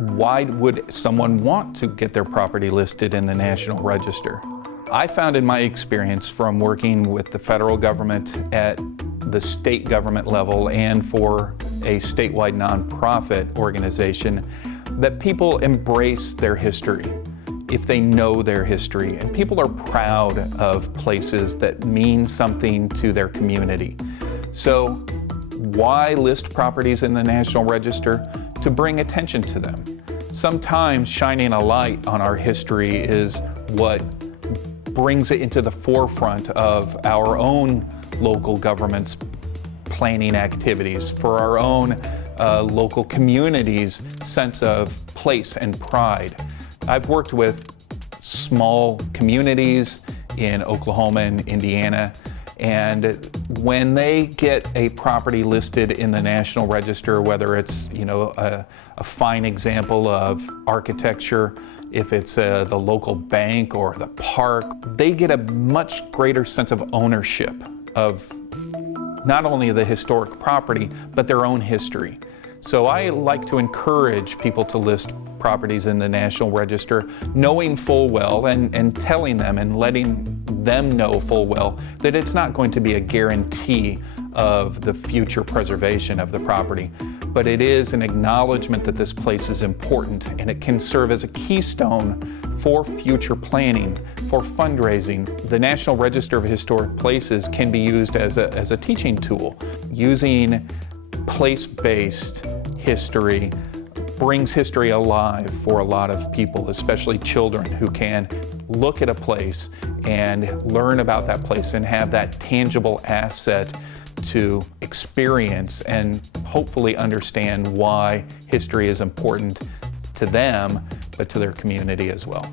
Why would someone want to get their property listed in the National Register? I found in my experience from working with the federal government at the state government level and for a statewide nonprofit organization that people embrace their history if they know their history, and people are proud of places that mean something to their community. So why list properties in the National Register? To bring attention to them. Sometimes shining a light on our history is what brings it into the forefront of our own local government's planning activities, for our own local community's sense of place and pride. I've worked with small communities in Oklahoma and Indiana, and when they get a property listed in the National Register, whether it's a fine example of architecture, if it's the local bank or the park, they get a much greater sense of ownership of not only the historic property, but their own history. So I like to encourage people to list properties in the National Register, knowing full well and telling them and letting them know full well that it's not going to be a guarantee of the future preservation of the property, but it is an acknowledgement that this place is important and it can serve as a keystone for future planning, for fundraising. The National Register of Historic Places can be used as a teaching tool. Using place-based history brings history alive for a lot of people, especially children who can look at a place and learn about that place and have that tangible asset to experience and hopefully understand why history is important to them, but to their community as well.